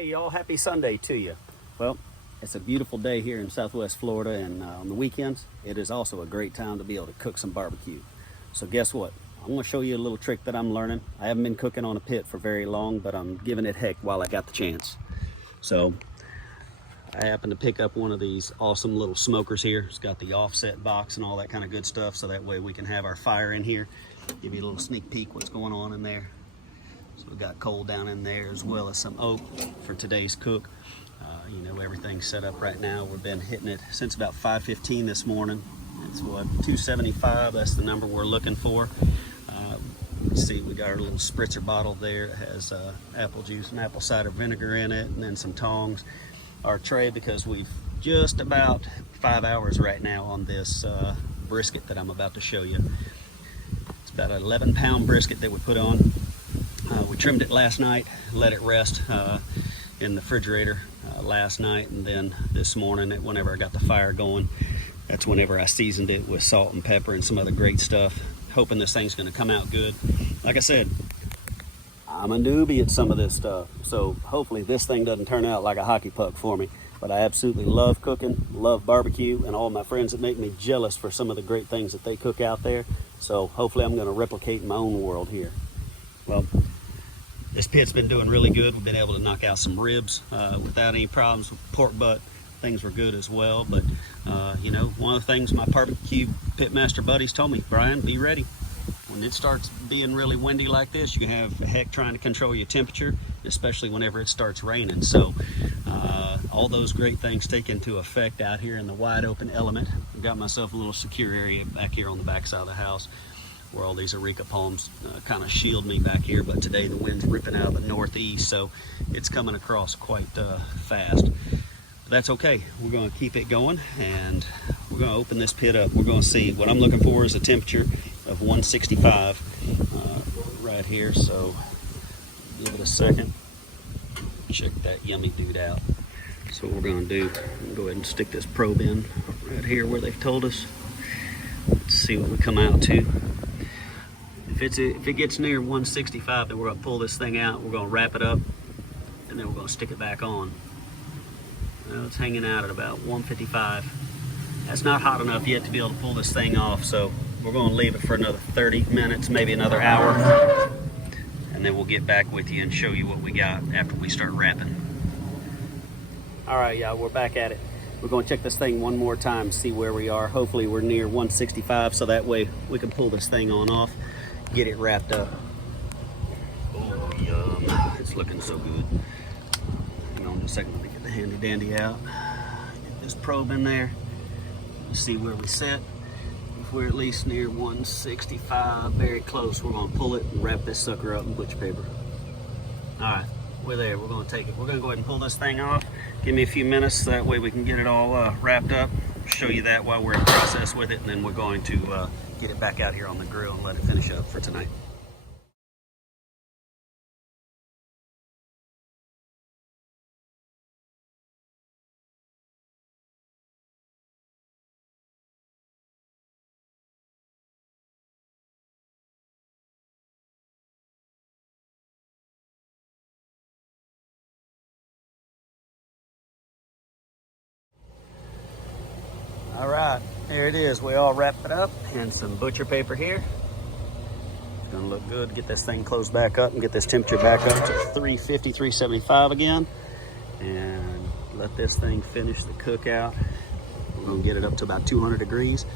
Hey y'all, happy Sunday to you. Well, it's a beautiful day here in Southwest Florida, and on the weekends, it is also a great time to be able to cook some barbecue. So guess what? I'm gonna show you a little trick that I'm learning. I haven't been cooking on a pit for very long, but I'm giving it heck while I got the chance. So I happened to pick up one of these awesome little smokers here. It's got the offset box and all that kind of good stuff, so that way we can have our fire in here. Give you a little sneak peek what's going on in there. So we got coal down in there, as well as some oak for today's cook. You know, everything's set up right now. We've been hitting it since about 5:15 this morning. It's what, 275, that's the number we're looking for. See, we got our little spritzer bottle there. It has apple juice and apple cider vinegar in it, and then some tongs. Our tray, because we've just about 5 hours right now on this brisket that I'm about to show you. It's about an 11-pound brisket that we put on. We trimmed it last night, let it rest in the refrigerator last night, and then this morning, whenever I got the fire going, that's whenever I seasoned it with salt and pepper and some other great stuff, hoping this thing's gonna come out good. Like I said, I'm a newbie at some of this stuff, so hopefully this thing doesn't turn out like a hockey puck for me. But I absolutely love cooking, love barbecue, and all my friends that make me jealous for some of the great things that they cook out there. So hopefully I'm gonna replicate my own world here. Well, this pit's been doing really good. We've been able to knock out some ribs without any problems. Pork butt, things were good as well. But you know, one of the things my barbecue pitmaster buddies told me, Brian, be ready. When it starts being really windy like this, you can have heck trying to control your temperature, especially whenever it starts raining. So all those great things take into effect out here in the wide open element. I've got myself a little secure area back here on the back side of the house, where all these areca palms kind of shield me back here. But today the wind's ripping out of the northeast, so it's coming across quite fast. But that's okay. We're going to keep it going, and we're going to open this pit up. We're going to see. What I'm looking for is a temperature of 165 right here. So give it a second. Check that yummy dude out. So what we're going to do, go ahead and stick this probe in right here where they've told us. Let's see what we come out to. If it gets near 165, then we're going to pull this thing out, we're going to wrap it up, and then we're going to stick it back on. Well, it's hanging out at about 155. That's not hot enough yet to be able to pull this thing off, so we're going to leave it for another 30 minutes, maybe another hour, and then we'll get back with you and show you what we got after we start wrapping. All right, y'all, we're back at it. We're going to check this thing one more time, see where we are. Hopefully we're near 165, so that way we can pull this thing on off, get it wrapped up. Oh, yum. It's looking so good. Hang on just a second, let me get the handy dandy out. Get this probe in there. See where we sit. If we're at least near 165, very close, we're going to pull it and wrap this sucker up in butcher paper. All right, we're there. We're going to take it. We're going to go ahead and pull this thing off. Give me a few minutes, so that way we can get it all wrapped up. Show you that while we're in process with it, and then we're going to get it back out here on the grill and let it finish up for tonight. All right, here it is. We all wrapped it up, and some butcher paper here. It's gonna look good. Get this thing closed back up and get this temperature back up to 350, 375 again, and let this thing finish the cookout. We're gonna get it up to about 200 degrees,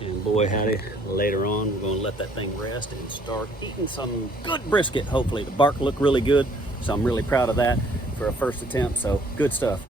and boy howdy, later on we're gonna let that thing rest and start eating some good brisket. Hopefully the bark looked really good, so I'm really proud of that for a first attempt. So good stuff.